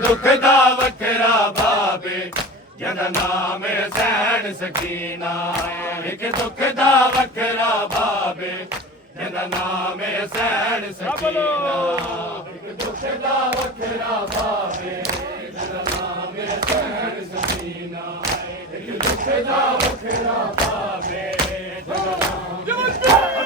दुख दा वखरा बाबे जदा नाम सैन सकीना एक दुख दा वखरा बाबे जदा नाम सैन सकीना एक दुख दा वखरा बाबे जदा नाम सैन सकीना एक दुख दा वखरा बाबे जदा नाम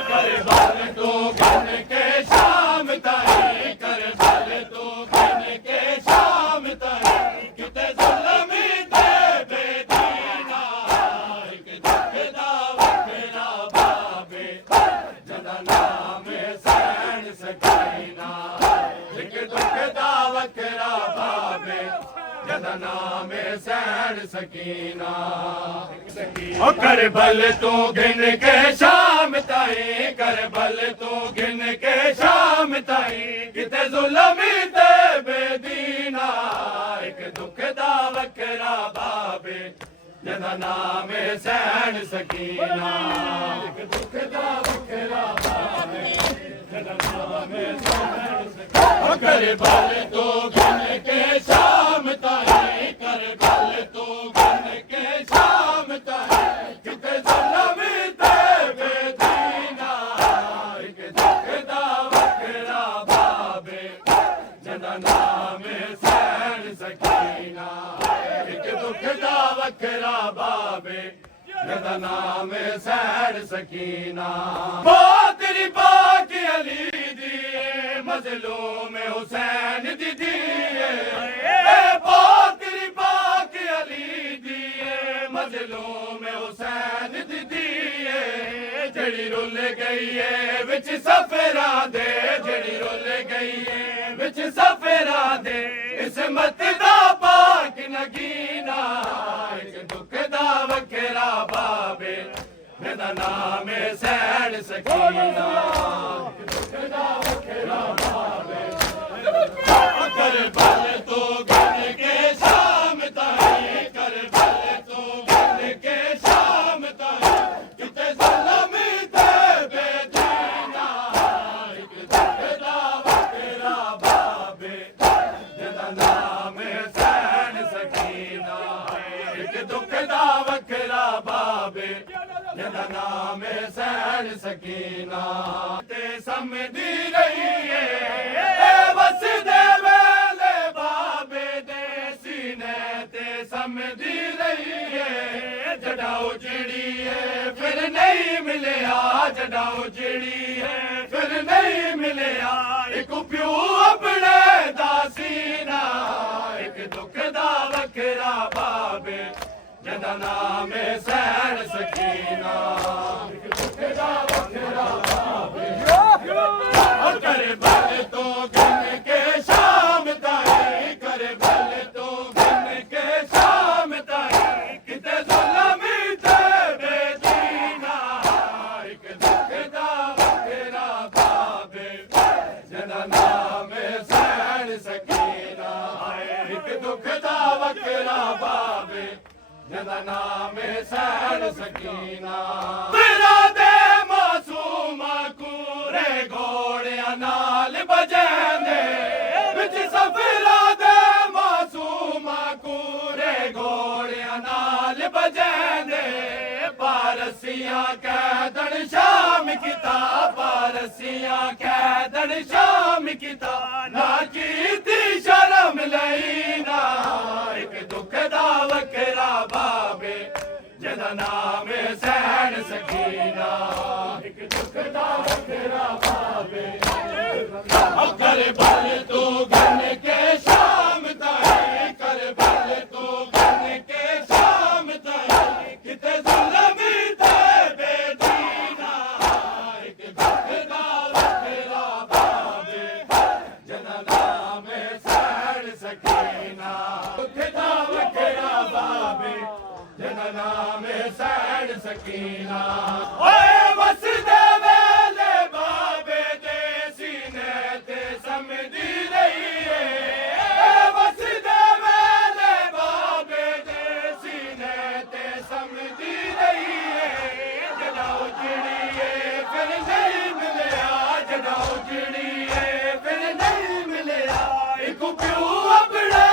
कर बल तो गन के शाम ताई कर बल तो गन के शाम ताई किते जुल्म दे बेदीना एक दुख दा वखरा बाबे जदा नाम सैन सकीना एक दुख दा वखरा बाबे जदा नाम सैन सकीना ओ कर बल तू गिन के शाम ताई कर बल तू गिन के शाम ताई किते जुल्म ते बेदीना एक दुख दा वखरा बाबे जदा नाम सैन सकीना एक दुख दा वखरा बाबे जदा नाम सैन सकीना कर बल तू गिन के शाम ताई कर बल तू गिन के शाम ताई किते जुल्म ते बेदीना एक दुख दा वखरा बाबे जदा नाम सैन सकीना एक दुख दा वखरा बाबे जदा नाम सैन सकीना तेरी बात अली दी मजलूम हुसैन दी दिए तेरी बात अली दी मजलूम हुसैन दी दिए जड़ी रुल गई है विच सफेरा दे जड़ी रुल गई है विच सफेरा दे इसमत दा पाक नगीना एक दुख दा वखरा बाबे जदा नाम सैन सकीना एक दुख दा वखरा बाबे कर बल तो गन के शाम ताई कर बल तो गन के शाम ताई किते जुल्म ते बेदीना एक दुख दा वखरा बाबे जदा नाम सैन सकीना एक दुख दा वखरा बाबे जदा नाम सैन सकीना ते समझदी रही है बस दे वेले बाबे दे सीने ते समझदी रही है जड़ाओ जिड़ी है फिर नहीं मिलिया जड़ाओ जिड़ी है फिर नहीं मिलिया एक प्यो अपने दा सीना एक दुख दा वखरा बाबे जदा नाम सैन सकीना एक दुख दा वखरा बाबे कर बल तो गन के शाम ताई कर बल तो गन के शाम ताई किते जुल्म ते बेदीना एक दुख दा वखरा बाबे जदा नाम सैन सकीना एक दुख दा वखरा बाबे जदा नाम सैन सकीना तेरा दे मासूमा कूरे घोड़िया नाल बजेंदे विच सफेरा दे मासूमा कूरे घोड़िया नाल बजेंदे पारसियां कैदन शाम किता पारसियां कैदन शाम किता ना कीती शर्म लईना एक दुख दा वखरा बाबे जदा नाम सैन सकीना एक दुख दा वखरा बाबे कर बल तू गन के शाम ताई कर बल तू गन के शाम ताई किते जुल्म ते बेदीना एक दुख दा वखरा बाबे जदा नाम सैन सकीना दुख दा वखरा बाबे जदा नाम सैन सकीना ओए बस दे वेले बाबे दे सीने ते समझदी रही है बस दे वेले बाबे दे सीने ते समझदी रही है जड़ाओ जिड़ी है फिर नहीं मिलिया जड़ाओ जिड़ी है फिर नहीं मिलिया एक प्यो अपने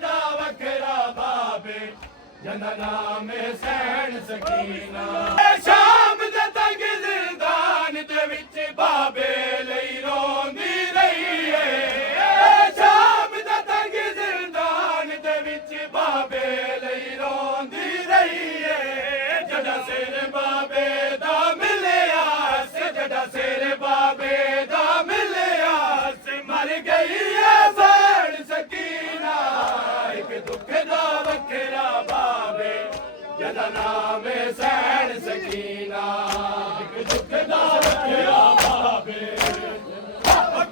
ਦਾ ਵੱਖਰਾ ਬਾਬੇ ਜਿਹਦਾ ਨਾਮ ਹੈ ਸੈਣ ਸਕੀਨਾ ਸ਼ਾਮ ਦੇ ਤੰਗ ਜ਼ਿੰਦਾਨ ਦੇ ਵਿੱਚ ਬਾਬੇ ਲਈ ਰੋਂਦੀ ਰਹੀ ਏ ਸ਼ਾਮ ਦੇ ਤੰਗ ਜ਼ਿੰਦਾਨ ਦੇ ਵਿੱਚ ਬਾਬੇ ਲਈ ਰੋਂਦੀ ਰਹੀ ਏ ਜਿਹੜਾ ਸਿਰ ਬਾਬੇ ਦਾ ਮਿਲਿਆ ਸੀ ਜਿਹੜਾ ਸਿਰ ਬਾਬੇ ਦਾ ਮਿਲਿਆ ਸੀ ਮਰ ਗਈ ਏ ਸੈਣ ਸਕੀਨਾ ਇੱਕ ਦੁੱਖ ਦਾ ਵੱਖਰਾ ਬਾਬੇ ਜਿਹਦਾ ਨਾਮ ਹੈ ਸੈਣ ਸਕੀਨਾ ਇੱਕ ਦੁੱਖ ਦਾ ਵੱਖਰਾ ਬਾਬੇ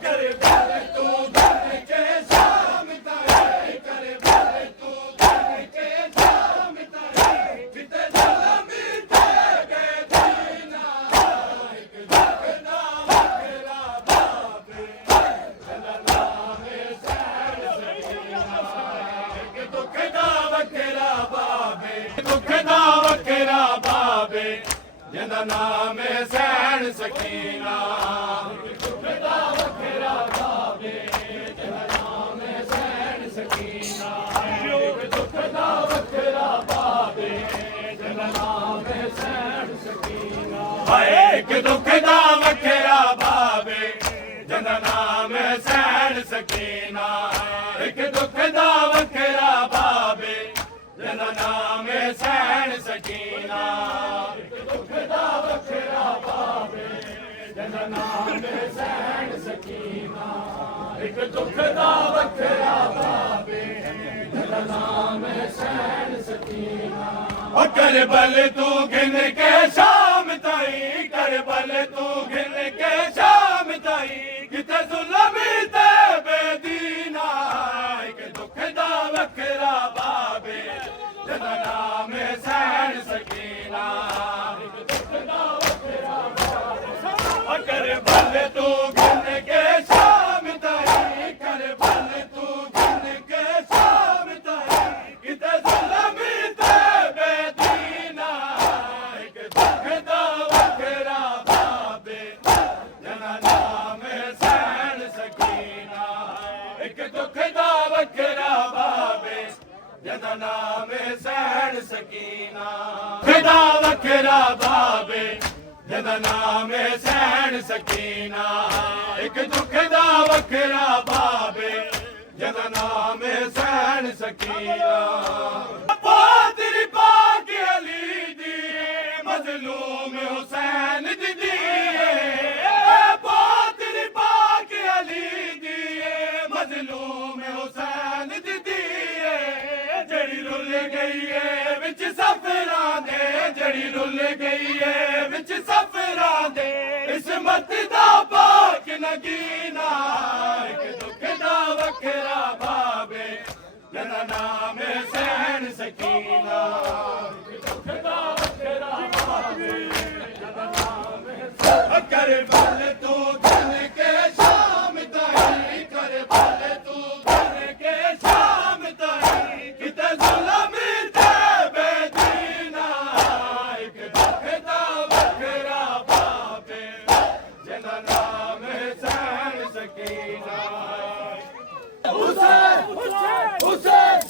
ਕਰੇ ਬਲ ਤੂੰ ਧਰ ਕੇ ਸ਼ਾਮ ਤਾਈ ਕਰੇ ਬਲ ਤੂੰ ਧਰ ਕੇ ਸ਼ਾਮ ਤਾਈ ਕਿਤੇ ਜ਼ਲਮੀ ਤੇ ਕੇ ਦੀਨਾ ਇੱਕ ਦੁੱਖ ਦਾ ਵੱਖਰਾ ਬਾਬੇ ਜਿਹਦਾ ਨਾਮ ਹੈ ਸੈਣ ਸਕੀਨਾ ਇੱਕ ਦੁੱਖ ਦਾ ਵੱਖਰਾ ਬਾਬੇ ਦੁੱਖ ਦਾ ਵੱਖਰਾ ਬਾਬੇ ਜਿਹਦਾ ਨਾਮ ਹੈ ਸੈਣ ਸਕੀਨਾ ਦੁੱਖ ਦਾ ਵੱਖਰਾ ਬਾਬੇ ਜਿਹਦਾ ਨਾਮ ਹੈ ਸੈਣ ਸਕੀਨਾ ਦੁੱਖ ਦਾ ਵੱਖਰਾ ਬਾਬੇ ਜਿਹਦਾ ਨਾਮ ਹੈ ਸੈਣ ਸਕੀਨਾ ਹਾਏ ਇੱਕ ਦੁੱਖ ਦਾ ਵੱਖਰਾ ਬਾਬੇ ਜਿਹਦਾ ਨਾਮ ਹੈ ਸੈਣ ਸਕੀਨਾ ਇੱਕ ਦੁੱਖ ਦਾ ਵੱਖਰਾ ਬਾਬੇ ਜਿਹਦਾ ਨਾਮ ਹੈ ਸੈਣ ਸਕੀਨਾ ਇੱਕ ਦੁੱਖ ਦਾ ਵੱਖਰਾ ਬਾਬੇ ਜਿਹਦਾ ਨਾਮ ਹੈ ਸੈਣ ਸਕੀਨਾ ਇੱਕ ਦੁੱਖ ਦਾ ਵੱਖਰਾ ਬਾਬੇ ਜਿਹਦਾ ਨਾਮ ਹੈ ਸੈਣ ਸਕੀਨਾ ਓ ਕਰਬਲ ਤੂੰ ਗਿਣ ਕੇ ਸ਼ਾਮ ਤਾਈ ਕਰਬਲ ਤੂੰ ਗਿਣ ਕੇ ਸ਼ਾਮ ਤਾਈ ਕਿਤੇ ਜ਼ੁਲਮ ਤੇ ਬੇਦੀਨਾ ਇੱਕ ਦੁੱਖ ਦਾ ਵੱਖਰਾ ਬਾਬੇ ਜਿਹਦਾ ਨਾਮ ਹੈ ਸੈਣ ਸਕੀਨਾ ਇੱਕ ਦੁੱਖ ਦਾ ਵੱਖਰਾ ਬਾਬੇ ਕਰਬਲ ਤੂੰ ਗਿਣ ਕੇ ਸ਼ਾਮ ਤਾਈ ਕਰਬਲ ਤੂੰ ਗਿਣ ਕੇ ਸ਼ਾਮ ਤਾਈ ਕਿਤੇ ਜ਼ੁਲਮ ਤੇ ਬੇਦੀਨਾ ਇੱਕ ਦੁੱਖ ਦਾ ਵੱਖਰਾ ਬਾਬੇ ਜਿਹਦਾ ਨਾਮ ਹੈ ਸੈਣ ਸਕੀਨਾ ਇੱਕ ਦੁੱਖ ਦਾ ਵੱਖਰਾ ਬਾਬੇ ਜਿਹਦਾ ਨਾਮ ਹੈ ਸੈਣ ਸਕੀਨਾ ਖੁਦਾ ਵੱਖਰਾ ਬਾਬੇ ਜਿਹਦਾ ਨਾਮ ਹੈ ਸੈਣ ਸਕੀਨਾ ਇੱਕ ਦੁੱਖ ਦਾ ਵੱਖਰਾ ਬਾਬੇ ਜਿਹਦਾ ਨਾਮ ਹੈ ਸੈਣ ਸਕੀਨਾ ਪਾਦਰੀ ਪਾਕ ਅਲੀ ਦੀ ਮਜ਼ਲੂਮ ਹੁਸੈਨ ਦੀ ਪਾਦਰੀ ਪਾਕ ਅਲੀ ਦੀ ਮਜ਼ਲੂਮ ਹੁਸੈਨ ਦੀ ਜਿਹੜੀ ਰੁੱਲ ਗਈ ਏ ਵਿੱਚ ਸਫਰਾਂ ਦੇ ਜਿਹੜੀ ਰੁੱਲ ਗਈ ਏ ਵਿੱਚ ਸਫਰਾਂ ਦੇ ਇਸਮਤ ਦਾ ਪਾਕ ਨਗੀਨਾ ਇੱਕ ਦੁੱਖ ਦਾ ਵੱਖਰਾ ਬਾਬੇ ਜਿਹਦਾ ਨਾਮ ਹੈ ਸੈਣ ਸਕੀਨਾ ਇੱਕ ਦੁੱਖ ਦਾ ਵੱਖਰਾ ਬਾਬੇ ਜਿਹਦਾ ਨਾਮ ਹੈ ਕਰਬਲ ਤੂੰ ਗਿਣ ਕੇ ਸ਼ਾਮ ਤਾਈ ਕਰਬਲ ਤੂੰ ਗਿਣ ਕੇ ਸ਼ਾਮ ਤਾਈ ਕਿਤੇ ਜ਼ੁਲਮ ਤੇ ਬੇਦੀਨਾ ਇੱਕ ਦੁੱਖ ਦਾ ਵੱਖਰਾ ਬਾਬੇ ਜਿਹਦਾ ਨਾਮ ਹੈ ਸੈਣ ਸਕੀਨਾ ਹੁਸੈਨ ਹੁਸੈਨ ਹੁਸੈਨ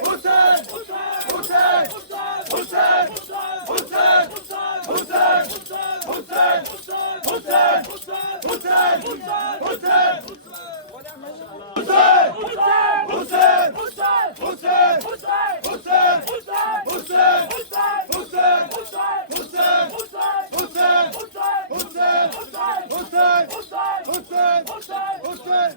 ਹੁਸੈਨ ਹੁਸੈਨ ਹੁਸੈਨ ਹੁਸੈਨ ਹੁਸੈਨ ਹੁਸੈਨ ਹੁਸੈਨ ਹੁਸੈਨ ਹੁਸੈਨ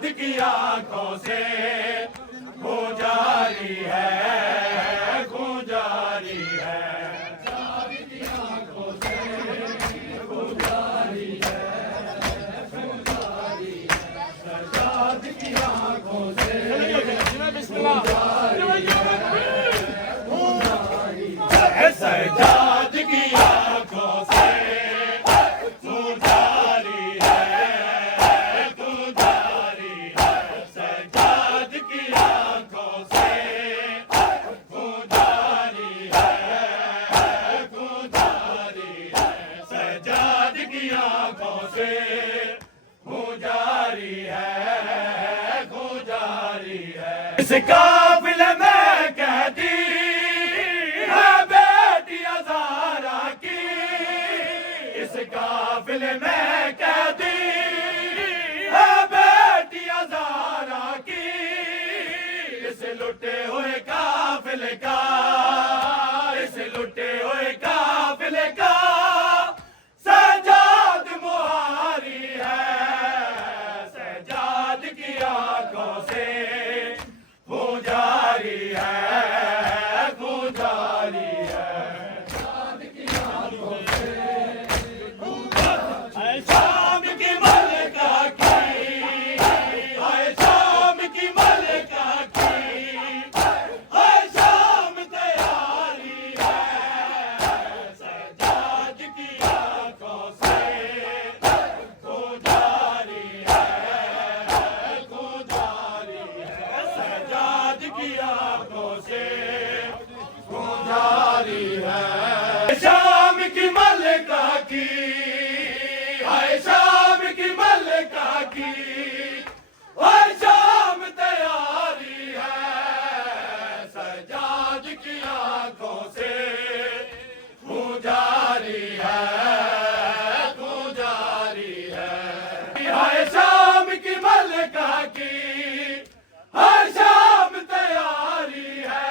सजाद की आंखों से खून जारी है, खून जारी है, सजाद की आंखों से खून जारी है, खून जारी है, सजाद की आंखों से खून जारी है, सजाद की आंखों से खून जारी है, खून जारी है, सजाद की आंखों से खून जारी है, खून जारी है, सजाद की आंखों से खून जारी है, खून जारी है। इस काफिले में कहती है बेटी हज़ारा की, इस काफिले में कहती है बेटी हज़ारा की, इस लुटे हुए काफिले का, इस लुटे हुए काफिले का सजाद मुहारी है, सजाद की आंखों से खून जारी है, खून जारी है, सजाद की आंखों से खून जारी है। शाम की मलका की, हाय शाम की मलका की, हाय शाम तैयारी है, सजाद की आंखों से खून जारी है, खून जारी है, सजाद की आंखों से खून जारी है। शाम की मलका की, हाय शाम की मलका की, हाय शाम तैयारी है, सजाद की आंखों से खून जारी है, खून जारी है, हाय शाम की मलका की, हाय शाम तैयारी है,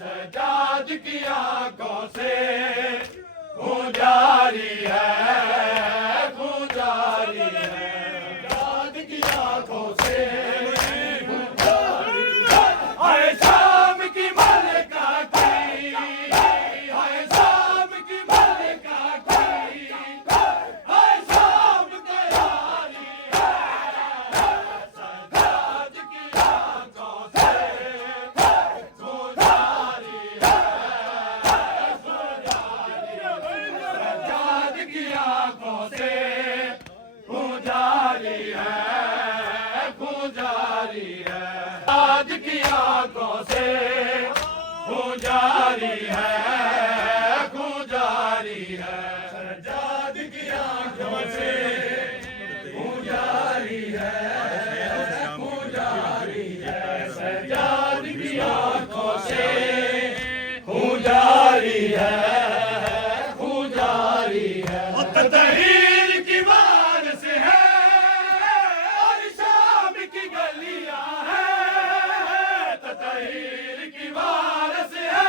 सजाद की आंखों से खून जारी है, खून जारी है, सजाद की आंखों से खून जारी है, हाय शाम की मलका की, हाय शाम की मलका की, हाय शाम तैयारी है, सजाद की आंखों से खून जारी है, खून जारी है, सजाद की आंखों से खून जारी है, खून जारी है, सजाद की आंखों से खून जारी है, खून जारी है, सजाद की आंखों से खून जारी है, खून जारी है, सजाद की आंखों से खून जारी है, खून जारी है, तहरीर की वारिस है और शाम की गलियां है, तहरीर की वारिस है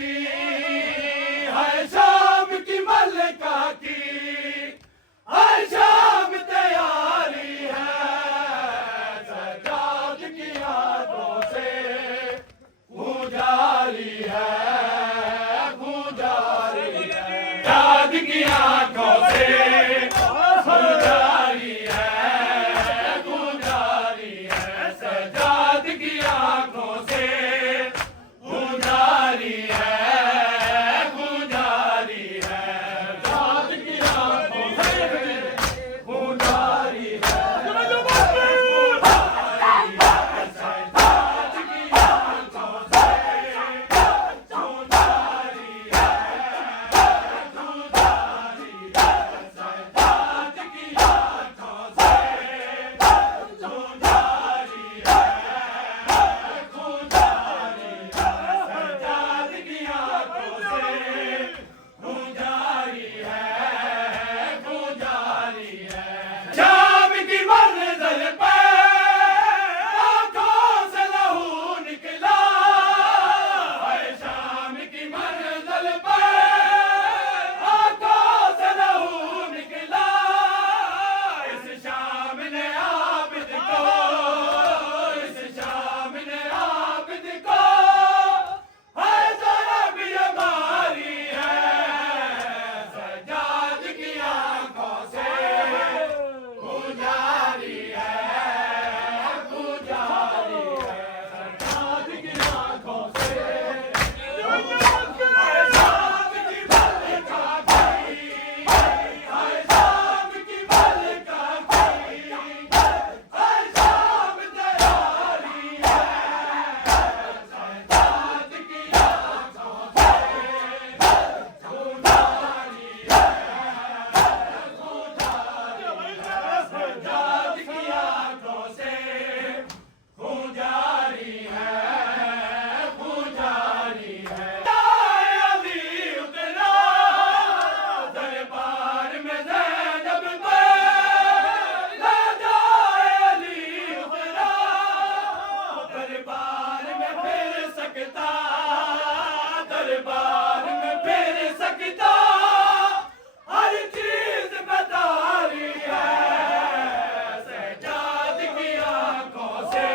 की है शाम की मल्लिका की है शाम तैयारी है सजाद की यादों से गुजारी है याद की आंखों से गुजारी है सजाद की आंखों से गुजारी है सजाद की आंखों से गुजारी है शाम की मंजिल पे आंखों से लहू निकला है शाम की मंजिल पे आंखों से लहू निकला इस शाम ने आबिद को इस शाम ने आबिद को है जरा भी हमारी है सजाद की आंखों से गुजारी है सजाद की आंखों से शाम की मल्लिका की है शाम की मल्लिका की है शाम तैयारी है सजाद की आंखों से गुजारी है सजाद की आंखों से गुजारी है अली उतरा दरबार में ज़ैनब पे ले जाए अली उतरा दरबार में फिर सकता दरबार में फिर सकता हर चीज बतारी है सजाद की आंखों से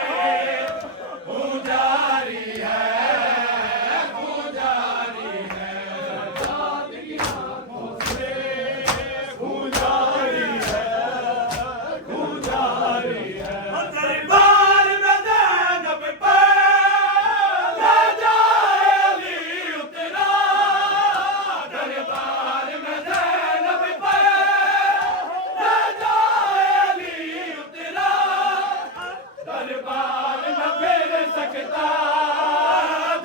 गुजारी है सजाद की आंखों से गुजारी है दरबार में ज़ैनब पे ले जाए अली उतरा दरबार में ज़ैनब पे ले जाए अली उतरा दरबार में फिर सकता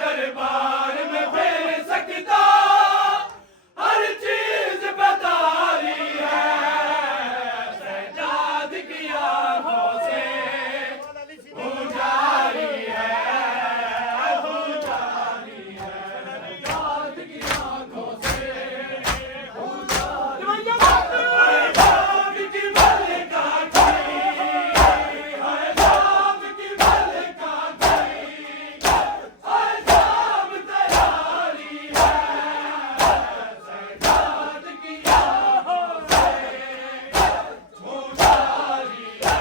दरबार में फिर सकता हर चीज बतारी है सजाद की आंखों से गुजारी है सजाद की आंखों से शाम की मल्लिका की है शाम की मल्लिका की है शाम तैयारी है सजाद की आंखों से गुजारी है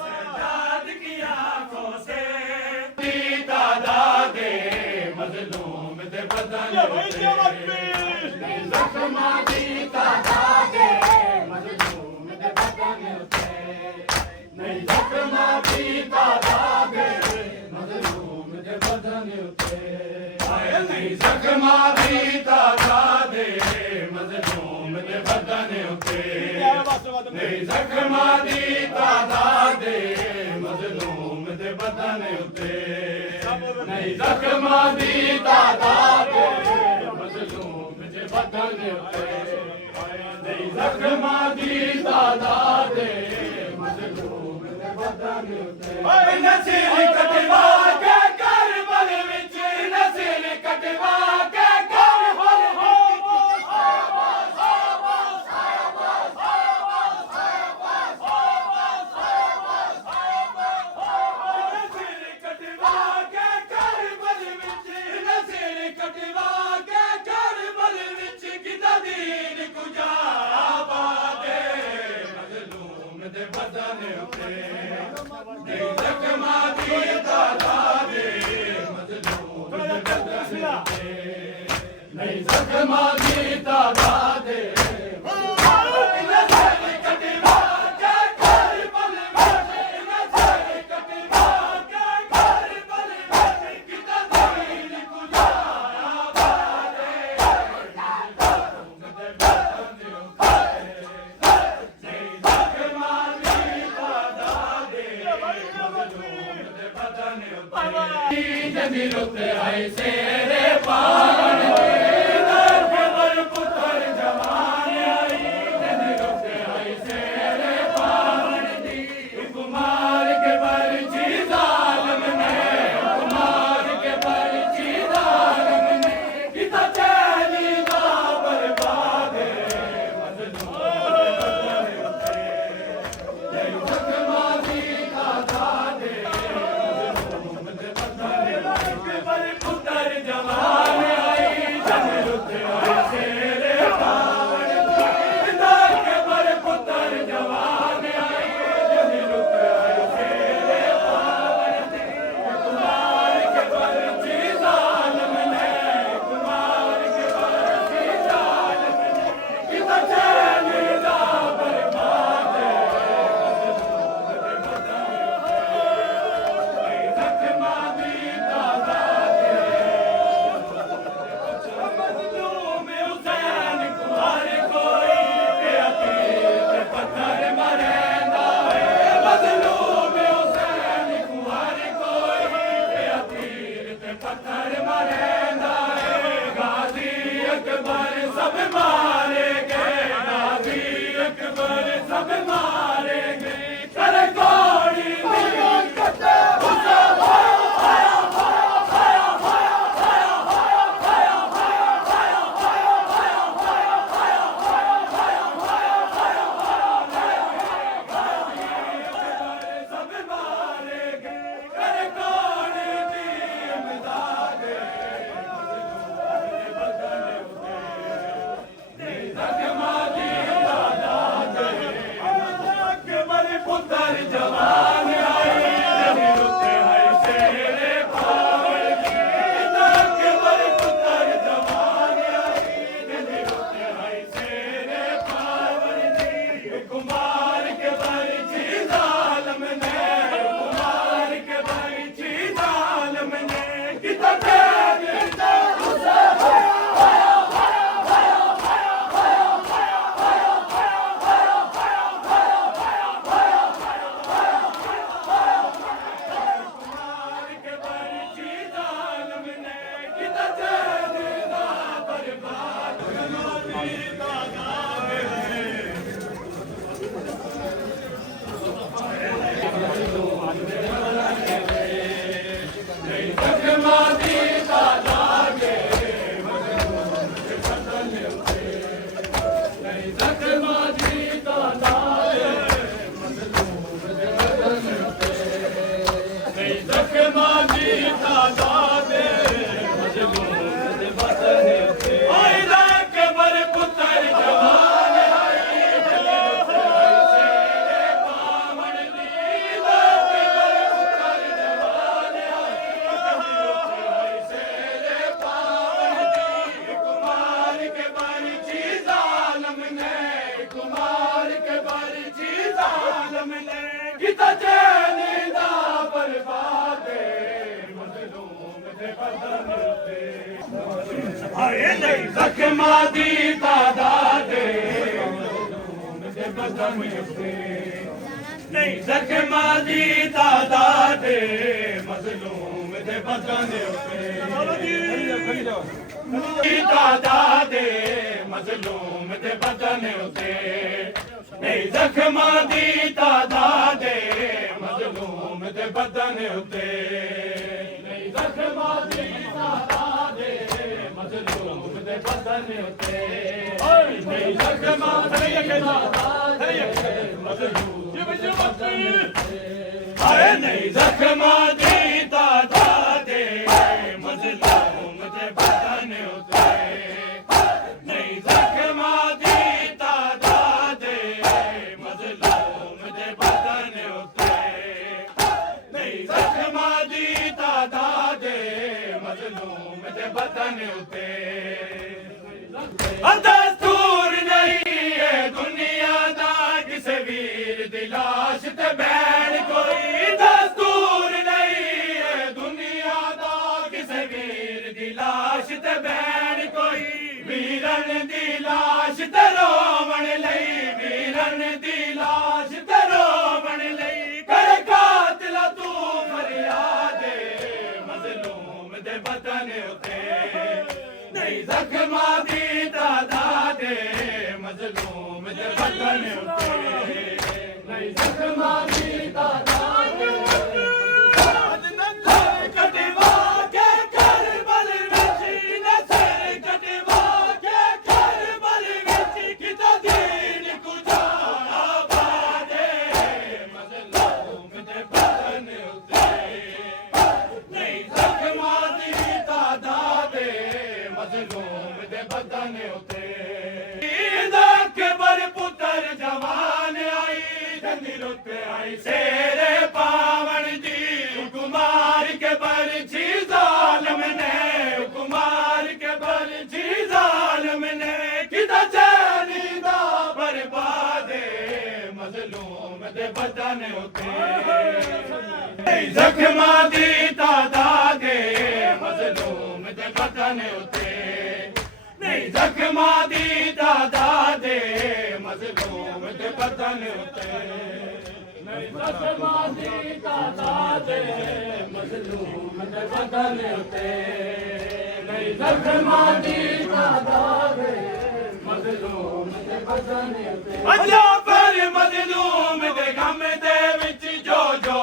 सजाद की आंखों से तादादे मजलूम दे बदन जख्मा दी तादादे मजलूम दे बदन नहीं जख्मा दी तादादे मजलूम दे बदन नहीं जख्मा दी तादादे मजलूम दे बदन नहीं जख्मा दी तादादे मजलूम दे बदन नहीं जख्मा दी तादादे मजलूम दे बदन नहीं जख्मा दी तादादे मजलूम दे बदन नसील कटवा के करबल विच नसील कटवा के करबल नसील कटवा के कर ਜ਼ਖਮਾਂ ਦੀ ਤਾਦਾਦ जमीर उते आए सेरे पावन के बर पुत्र जवान आई जमीर उते आए सेरे पावन दी कुमार के बर जी जालम ने कुमार के बर जी जालम ने किता चैनी दा बर्बाद मजनू जखमां दी तादाद पुत्र जवान आई जमीर उते आए सेरे पावन के बर पुत्र जवान आई जमीर उते आए सेरे पावन कुमार के बर जी जालम ने कुमार के बर जी जालम ने किता चैनी दा बर्बाद जखमां दी सब मारे गए गाजी अकबर सब मारे गए कर गोड़ी सब मारे गए कर गोड़ी दी इमदाद पुत्र जवान आई जमीर उते आए सेरे पावन के बर पुत्र जवान आई जमीर उते आए सेरे पावन कुमार के बर जी जालम ने कुमार के बर जी जालम ने किता कुमार के बर जी जालम ने किता चैनी दा बर्बाद मजलूम दे बदन ते आए नहीं जखमां दी तादाद मजलूम दे बदन ते नहीं जखमां दी तादाद मजलूम दे बदन ते तादाद मजलूम दे बदन उते नहीं जखमां दी तादाद मजलूम दे बदन उते नहीं जखमां दी तादाद मजलूम दे बदन उते नहीं जखमां दी तादाद मजलूम दे बदन अरे नहीं जखमां दी तादाद मजलूम दे बदन उते नहीं जखमां दी तादाद मजलूम दे बदन उते नहीं जखमां दी तादाद मजलूम दे बदन उते ਦਸਤੂਰ ਨਹੀਂ ਏ ਦੁਨੀਆ ਦਾ ਕਿਸੇ ਵੀਰ ਦੀ ਲਾਸ਼ ਤੇ ਬੈਣ ਕੋਈ ਦਸਤੂਰ ਨਹੀਂ ਏ ਦੁਨੀਆ ਦਾ ਕਿਸੇ ਵੀਰ ਦੀ ਲਾਸ਼ ਤੇ ਬੈਣ ਕੋਈ ਵੀਰਨ ਦੀ ਲਾਸ਼ ਤੇ ਰੋਵਣ ਲਈ ਵੀਰਨ ਦੀ ਲਾਸ਼ ਤੇ ਰੋਵਣ ਲਈ ਕਰ ਕਾਤਲ ਤੂੰ ਫਰਿਆਦ ਮਜ਼ਲੂਮ ਦੇ ਬਦਨ ਉਤੇ ਨਹੀਂ ਜ਼ਖਮਾਂ ਦੀ ਤਾਦਾਦ ਮਜ਼ਲੂਮ ਦੇ ਬਦਨ ਉਤੇ ਨਹੀਂ ਜ਼ਖਮਾਂ ਦੀ ਤਾਦਾਦ ਕਟਵਾ ਕੇ ਕਰਬਲ ਵਿੱਚ ਨਸਰ ਕਟਵਾ ਕੇ ਕਰਬਲ ਵਿੱਚ ਕਿਤਾ ਦੀਨ ਕੁਝਾੜਾ ਬਾਦੇ ਮਜ਼ਲੂਮ ਦੇ ਬਦਨ ਉਤੇ ਨਹੀਂ ਜ਼ਖਮਾਂ ਦੀ ਤਾਦਾਦ ਮਜ਼ਲੂਮ ਦੇ ਬਦਨ ਉਤੇ ਅਕਬਰ ਪੁੱਤਰ ਜਵਾਨ ਆਈ ਜੰਦੀ ਰੁੱਤ ਆਈ ਸ਼ੇਰੇ ਪਾਵਨ ਦੀ ਕੁਮਾਰ ਕੇ ਬਰਛੀ ਜ਼ਾਲਮ ਨੇ ਕੁਮਾਰ ਕੇ ਬਰਛੀ ਜ਼ਾਲਮ ਨੇ ਕਿਦਾ ਜਾਨੀ ਦਾ ਬਰਬਾਦ ਮਜ਼ਲੂਮ ਦੇ ਬਦਨ ਉਤੇ ਜ਼ਖਮਾਂ ਦੀ ਤਾਦਾਦ ਮਜ਼ਲੂਮ ਦੇ ਬਦਨ ਉਤੇ ਨਹੀਂ ਜ਼ਖਮਾਂ ਦੀ ਤਾਦਾਦ ਮਜ਼ਲੂਮ ਦੇ ਬਦਨ ਉਤੇ ਨਹੀਂ ਜ਼ਖਮਾਂ ਦੀ ਤਾਦਾਦ ਮਜ਼ਲੂਮ ਦੇ ਬਦਨ ਉਤੇ ਨਹੀਂ ਜ਼ਖਮਾਂ ਦੀ ਤਾਦਾਦ ਮਜ਼ਲੂਮ ਦੇ ਬਦਨ ਉਤੇ ਅੱਲਾ ਪਰ ਮਜ਼ਲੂਮ ਦੇ ਗਮ ਦੇ ਵਿੱਚ ਜੋ ਜੋ